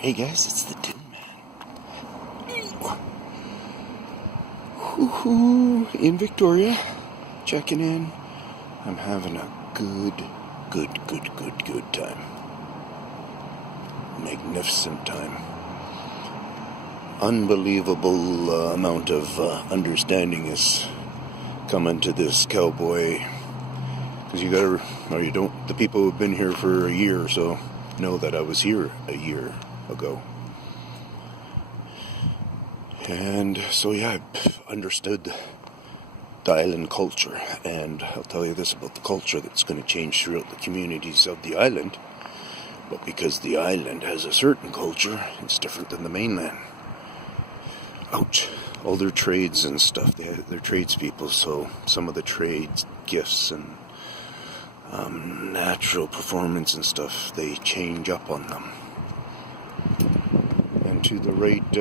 Hey guys, it's the Tinman. In Victoria, checking in. I'm having a good time. Magnificent time. Unbelievable amount of understanding is coming to this cowboy. Because the people who've been here for a year or so know that I was here a year ago. And so I've understood the island culture, and I'll tell you this about the culture that's going to change throughout the communities of the island. But because the island has a certain culture, it's different than the mainland. Ouch. All their trades and stuff, they're tradespeople, so some of the trades, gifts, and natural performance and stuff, they change up on them. And to the right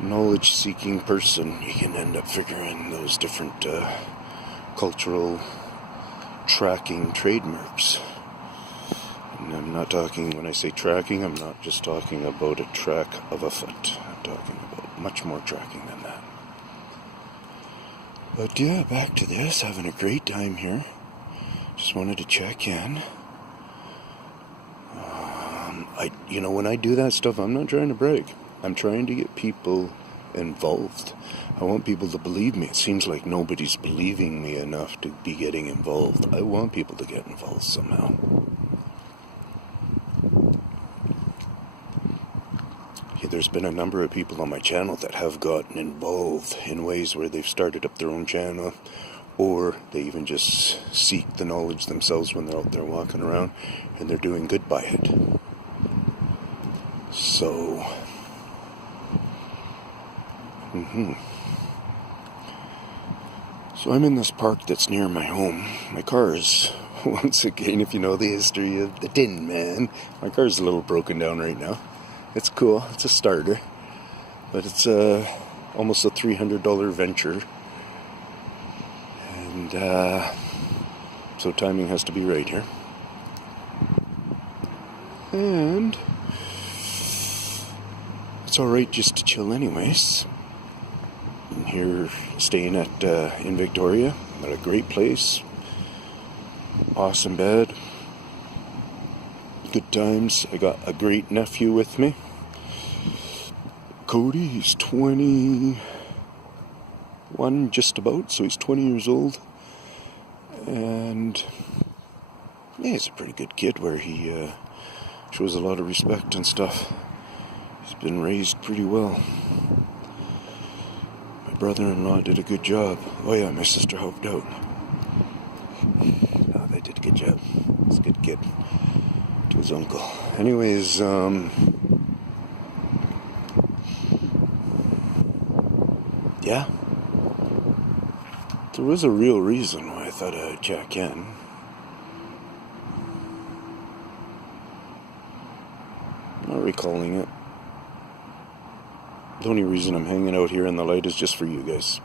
knowledge-seeking person, you can end up figuring those different cultural tracking trademarks. And I'm not talking, when I say tracking, I'm not just talking about a track of a foot. I'm talking about much more tracking than that. But yeah, back to this, having a great time here. Just wanted to check in. When I do that stuff, I'm not trying to brag. I'm trying to get people involved. I want people to believe me. It seems like nobody's believing me enough to be getting involved. I want people to get involved somehow. There's been a number of people on my channel that have gotten involved in ways where they've started up their own channel, or they even just seek the knowledge themselves when they're out there walking around, and they're doing good by it. So, So I'm in this park that's near my home. My car is, once again, if you know the history of the Tinman, my car's a little broken down right now. It's cool, it's a starter, but it's almost a $300 venture, and so timing has to be right here. And it's alright just to chill anyways. I'm here staying in Victoria, at a great place, awesome bed. Good times. I got a great nephew with me. Cody, he's 21, just about, so he's 20 years old. And yeah, he's a pretty good kid where he shows a lot of respect and stuff. He's been raised pretty well. My brother-in-law did a good job. Oh yeah, my sister helped out. Oh, they did a good job. He's a good kid. To his uncle. Anyways, yeah. There was a real reason why I thought I would check in. Not recalling it. The only reason I'm hanging out here in the light is just for you guys.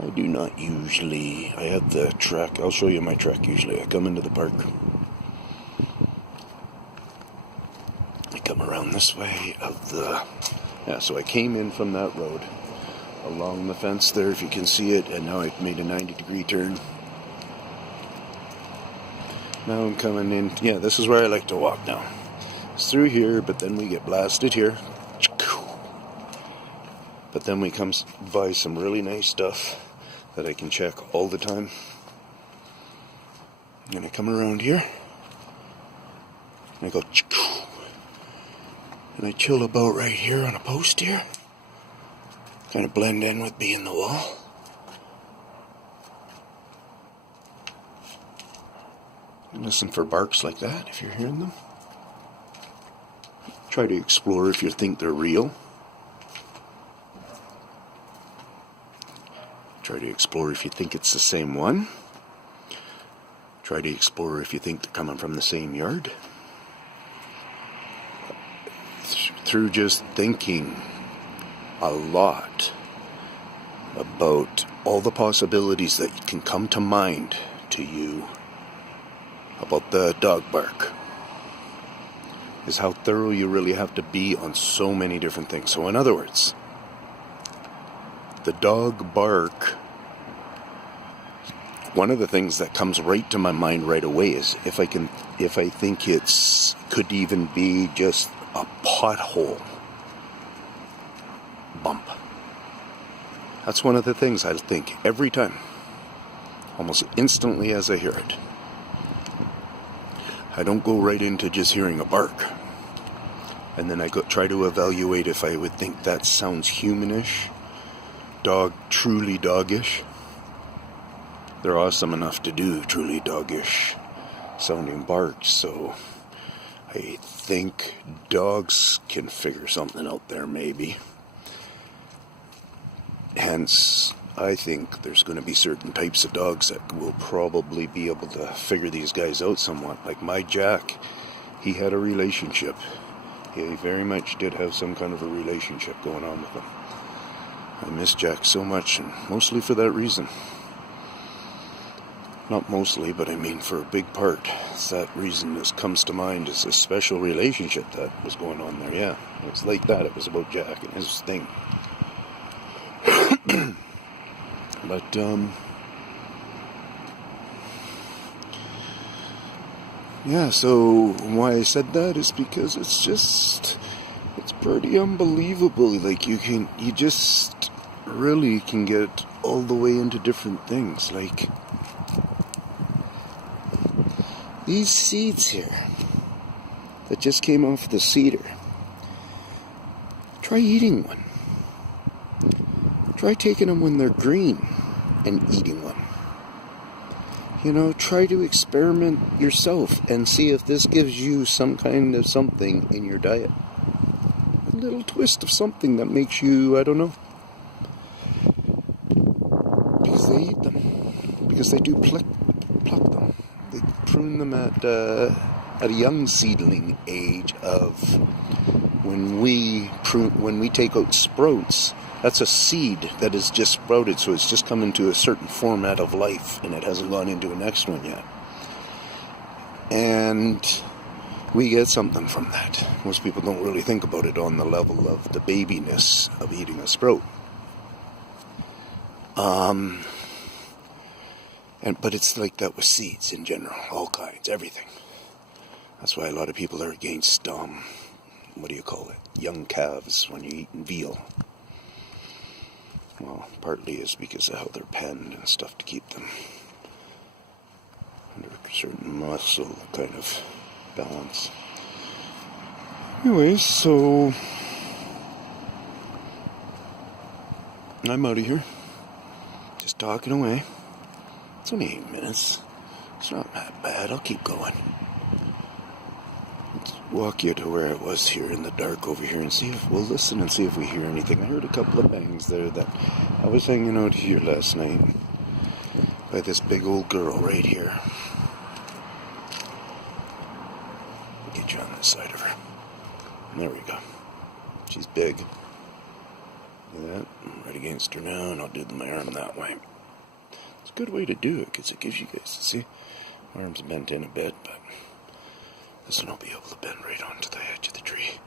I do not usually, I have the track, I'll show you my track usually. I come into the park. Come around this way so I came in from that road along the fence there, if you can see it, and now I've made a 90-degree turn. Now I'm coming in, this is where I like to walk now. It's through here, but then we get blasted here. But then we come by some really nice stuff that I can check all the time. And I come around here, and I go, and I chill about right here on a post here. Kind of blend in with being the wall. And listen for barks like that if you're hearing them. Try to explore if you think they're real. Try to explore if you think it's the same one. Try to explore if you think they're coming from the same yard. Through just thinking a lot about all the possibilities that can come to mind to you about the dog bark. is how thorough you really have to be on so many different things. So in other words, the dog bark, one of the things that comes right to my mind right away is if I think it's could even be just a pothole bump. That's one of the things I think every time, almost instantly as I hear it. I don't go right into just hearing a bark. And then I try to evaluate if I would think that sounds humanish, truly doggish. They're awesome enough to do truly doggish sounding barks, so I think dogs can figure something out there maybe. Hence, I think there's going to be certain types of dogs that will probably be able to figure these guys out somewhat. Like my Jack, he had a relationship. He very much did have some kind of a relationship going on with him. I miss Jack so much, and mostly for that reason. Not mostly, but I mean for a big part. It's that reason that comes to mind is a special relationship that was going on there. Yeah, it was like that. It was about Jack and his thing. But, yeah, so why I said that is because it's pretty unbelievable. Like, you just really can get all the way into different things. Like, these seeds here that just came off the cedar. Try eating one. Try taking them when they're green and eating one. You know, try to experiment yourself and see if this gives you some kind of something in your diet. A little twist of something that makes you, I don't know. Because they eat them. Because they do pluck them. They prune them at a young seedling age of when we take out sprouts. That's a seed that is just sprouted, so it's just come into a certain format of life, and it hasn't gone into a next one yet. And we get something from that. Most people don't really think about it on the level of the babiness of eating a sprout. But it's like that with seeds in general, all kinds, everything. That's why a lot of people are against, young calves when you're eating veal. Well, partly is because of how they're penned and stuff to keep them under a certain muscle kind of balance. Anyways, so I'm out of here. Just talking away. It's only 8 minutes. It's not that bad. I'll keep going. Let's walk you to where I was here in the dark over here and see if we'll listen and see if we hear anything. I heard a couple of bangs there that I was hanging out here last night by this big old girl right here. Get you on this side of her. There we go. She's big. See that? I'm right against her now, and I'll do my arm that way. It's a good way to do it because it gives you guys to see. My arm's bent in a bit, but this one will be able to bend right onto the edge of the tree.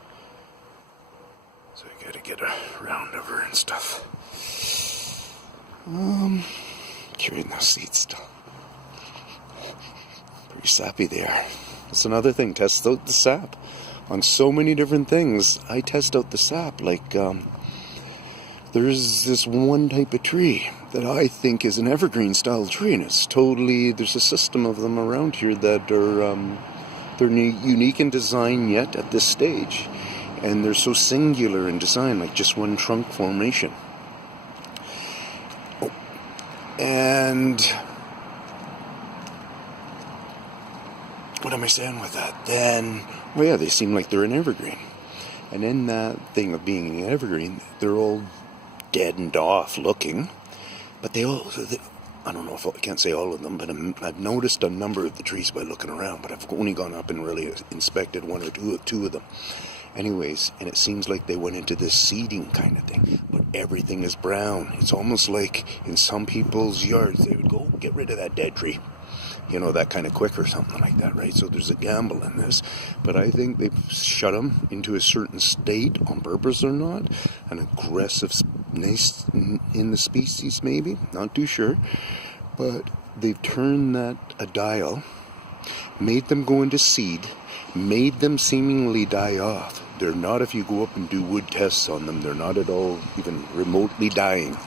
So I gotta get around of her and stuff. Carrying those seeds still. Pretty sappy they are. That's another thing, test out the sap. On so many different things, I test out the sap. Like, there's this one type of tree that I think is an evergreen style tree, and it's totally, there's a system of them around here that are, they're unique in design yet at this stage, and they're so singular in design, like just one trunk formation. Oh. And what am I saying with that? Then, well, yeah, they seem like they're an evergreen. And in that thing of being an evergreen, they're all deadened off looking, but they all, I don't know if I can't say all of them, but I've noticed a number of the trees by looking around, but I've only gone up and really inspected one or two of them. Anyways, and it seems like they went into this seeding kind of thing, but everything is brown. It's almost like in some people's yards, they would go, get rid of that dead tree. that kind of quick or something like that, right? So there's a gamble in this. But I think they've shut them into a certain state on purpose or not. An aggressiveness in the species, maybe. Not too sure. But they've turned that a dial, made them go into seed, made them seemingly die off. They're not, if you go up and do wood tests on them, they're not at all even remotely dying.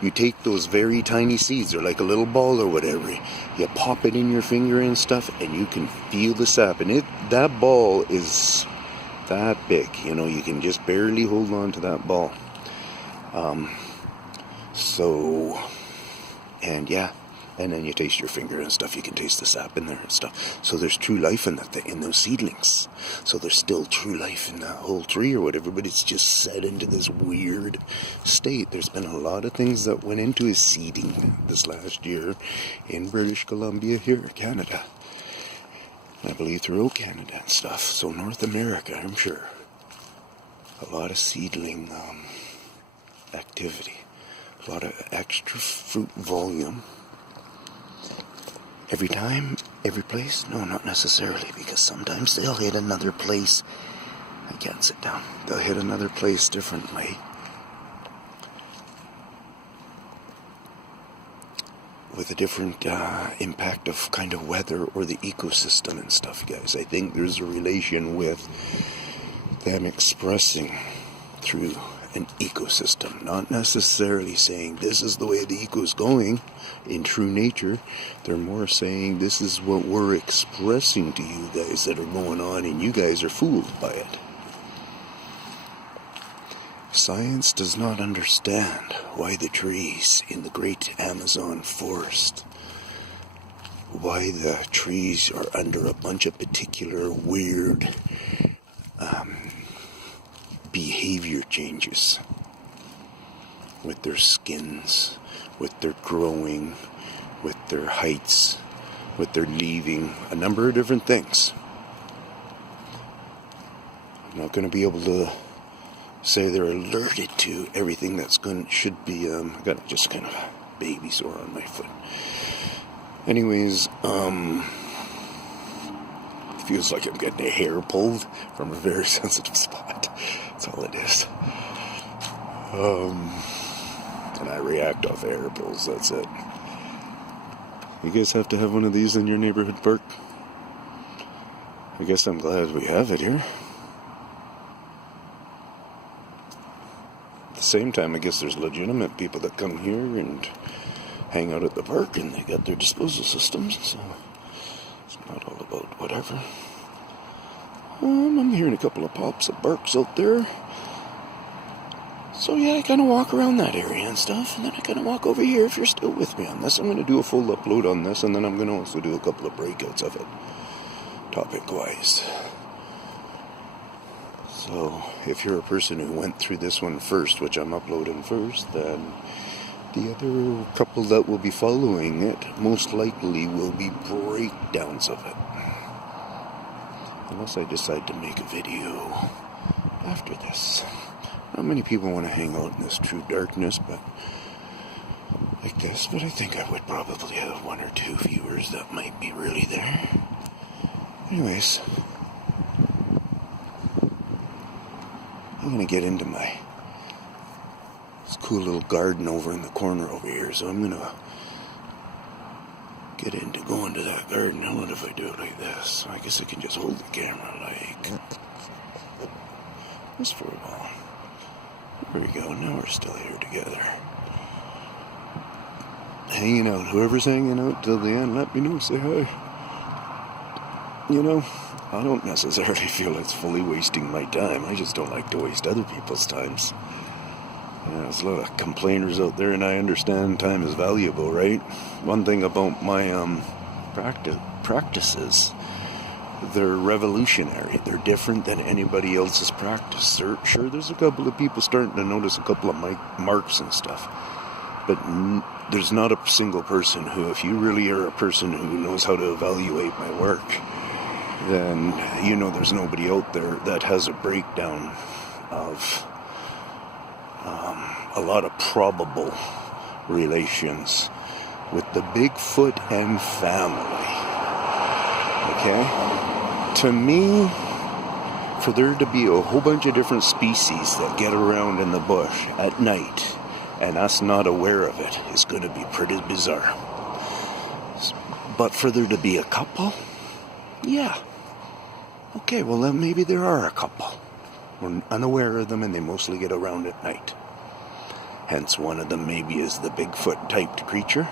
You take those very tiny seeds, they're like a little ball or whatever, you pop it in your finger and stuff, and you can feel the sap. And that ball is that big, you can just barely hold on to that ball. And then you taste your finger and stuff, you can taste the sap in there and stuff. So there's true life in those seedlings. So there's still true life in that whole tree or whatever, but it's just set into this weird state. There's been a lot of things that went into his seeding this last year in British Columbia here, Canada. I believe throughout Canada and stuff. So North America, I'm sure. A lot of seedling activity. A lot of extra fruit volume. Every time, every place? No, not necessarily, because sometimes they'll hit another place. I can't sit down. They'll hit another place differently. With a different impact of kind of weather or the ecosystem and stuff, guys. I think there's a relation with them expressing through an ecosystem, not necessarily saying this is the way the eco is going in true nature. They're more saying this is what we're expressing to you guys that are going on, and you guys are fooled by it. Science does not understand why the trees in the great Amazon forest, why the trees are under a bunch of particular weird behavior changes with their skins, with their growing, with their heights, with their leaving, a number of different things. I'm not going to be able to say they're alerted to everything should be, I got just kind of a baby sore on my foot. Anyways, it feels like I'm getting a hair pulled from a very sensitive spot. That's all it is. And I react off hair pulls, that's it. You guys have to have one of these in your neighborhood park? I guess I'm glad we have it here. At the same time, I guess there's legitimate people that come here and hang out at the park and they got their disposal systems, so it's not all about whatever. I'm hearing a couple of pops of barks out there. So yeah, I kind of walk around that area and stuff, and then I kind of walk over here if you're still with me on this. I'm going to do a full upload on this, and then I'm going to also do a couple of breakouts of it, topic-wise. So, if you're a person who went through this one first, which I'm uploading first, then the other couple that will be following it, most likely will be breakdowns of it. Unless I decide to make a video after this. Not many people want to hang out in this true darkness, but I think I would probably have one or two viewers that might be really there. Anyways, I'm going to get into this cool little garden over in the corner over here, so I'm going to get into going to that garden. Now what if I do it like this? I guess I can just hold the camera like this for a while. There we go, now we're still here together. Hanging out. Whoever's hanging out till the end, let me know, say hi. I don't necessarily feel it's fully wasting my time. I just don't like to waste other people's times. There's a lot of complainers out there, and I understand time is valuable, right? One thing about my practices, they're revolutionary. They're different than anybody else's practice. Sure, there's a couple of people starting to notice a couple of marks and stuff. But there's not a single person who, if you really are a person who knows how to evaluate my work, then there's nobody out there that has a breakdown of a lot of probable relations with the Bigfoot and family. Okay? To me, for there to be a whole bunch of different species that get around in the bush at night and us not aware of it is going to be pretty bizarre. But for there to be a couple, yeah. Okay, well then maybe there are a couple. We're unaware of them and they mostly get around at night. Hence one of them maybe is the Bigfoot typed creature.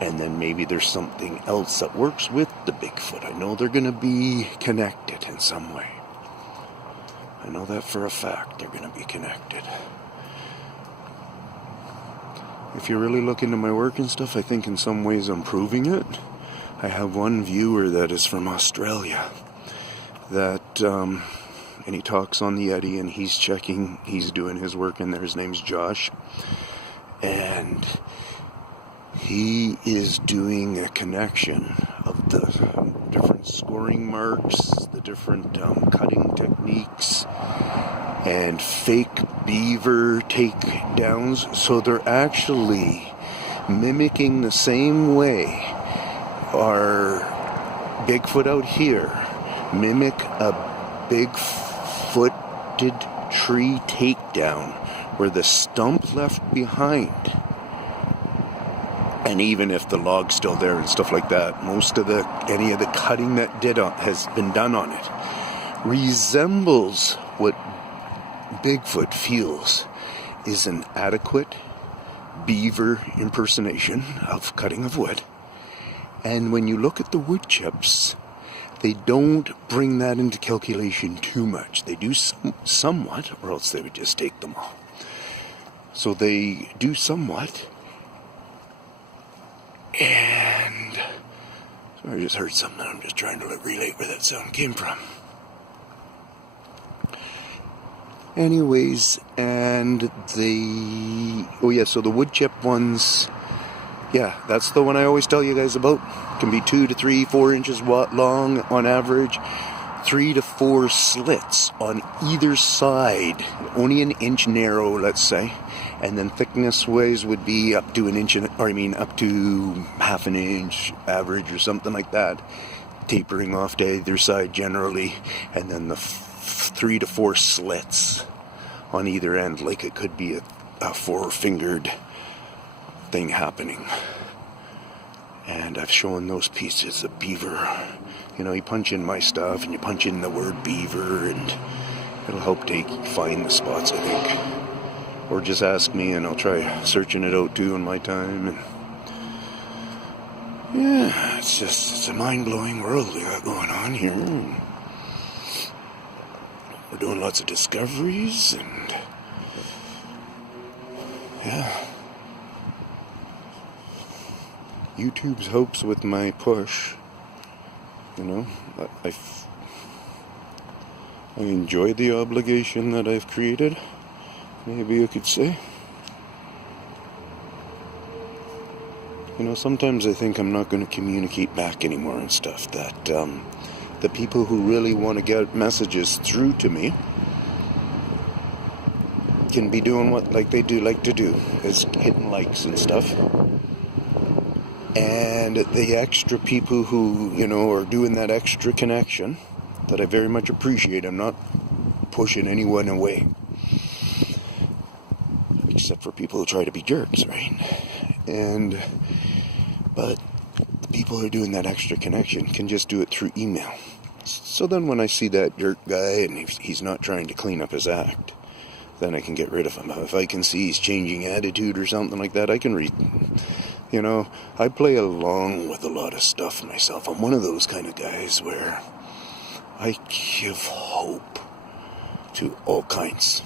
And then maybe there's something else that works with the Bigfoot. I know they're going to be connected in some way. I know that for a fact, they're going to be connected. If you really look into my work and stuff, I think in some ways I'm proving it. I have one viewer that is from Australia that, and he talks on the Yeti and he's doing his work in there. His name's Josh. And he is doing a connection of the different scoring marks, the different cutting techniques, and fake beaver takedowns. So they're actually mimicking the same way our Bigfoot out here mimic a big-footed tree takedown where the stump left behind, and even if the log's still there and stuff like that, any of the cutting that has been done on it resembles what Bigfoot feels is an adequate beaver impersonation of cutting of wood. And when you look at the wood chips, they don't bring that into calculation too much. They do somewhat, or else they would just take them all. So they do somewhat. And so I just heard something. I'm just trying to relate where that sound came from. Anyways, and so the wood chip ones, yeah, that's the one I always tell you guys about. Can be 2 to 3, 4 inches long on average, 3 to 4 slits on either side, only an inch narrow, let's say, and then thickness ways would be up to up to half an inch average or something like that, tapering off to either side generally, and then the 3 to 4 slits on either end, like it could be a four-fingered thing happening. And I've shown those pieces of beaver. You punch in my stuff and you punch in the word beaver and it'll help find the spots, I think. Or just ask me and I'll try searching it out too in my time. And yeah, it's a mind-blowing world we got going on here. And we're doing lots of discoveries and yeah. YouTube's hopes with my push, I enjoy the obligation that I've created, maybe you could say. Sometimes I think I'm not going to communicate back anymore and stuff, that the people who really want to get messages through to me can be doing what they like to do, is hitting likes and stuff. And the extra people who, are doing that extra connection that I very much appreciate. I'm not pushing anyone away. Except for people who try to be jerks, right? But the people who are doing that extra connection can just do it through email. So then when I see that jerk guy and he's not trying to clean up his act, then I can get rid of him. If I can see he's changing attitude or something like that, I can read. I play along with a lot of stuff myself. I'm one of those kind of guys where I give hope to all kinds.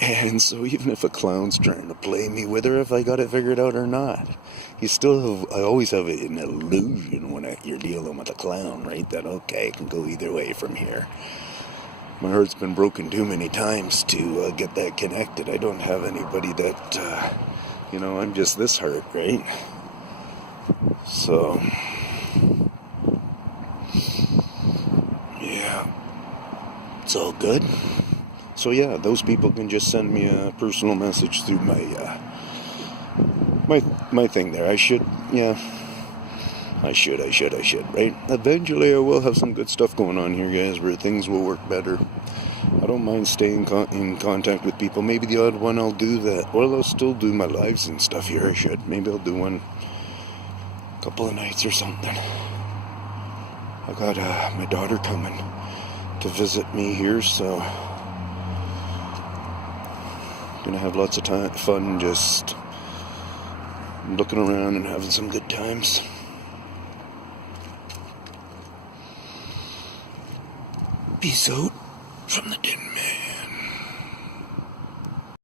And so even if a clown's trying to play me, whether if I got it figured out or not, I always have an illusion when you're dealing with a clown, right? That, okay, it can go either way from here. My heart's been broken too many times to get that connected. I don't have anybody that, I'm just this hurt, right? So, yeah, it's all good. So yeah, those people can just send me a personal message through my thing there. I should, right? Eventually I will have some good stuff going on here, guys, where things will work better. I don't mind staying in contact with people. Maybe the odd one I'll do that. Or I'll still do my lives and stuff here. I should. Maybe I'll do one a couple of nights or something. I got my daughter coming to visit me here, so gonna have lots of fun just looking around and having some good times. Peace out from the Tinman.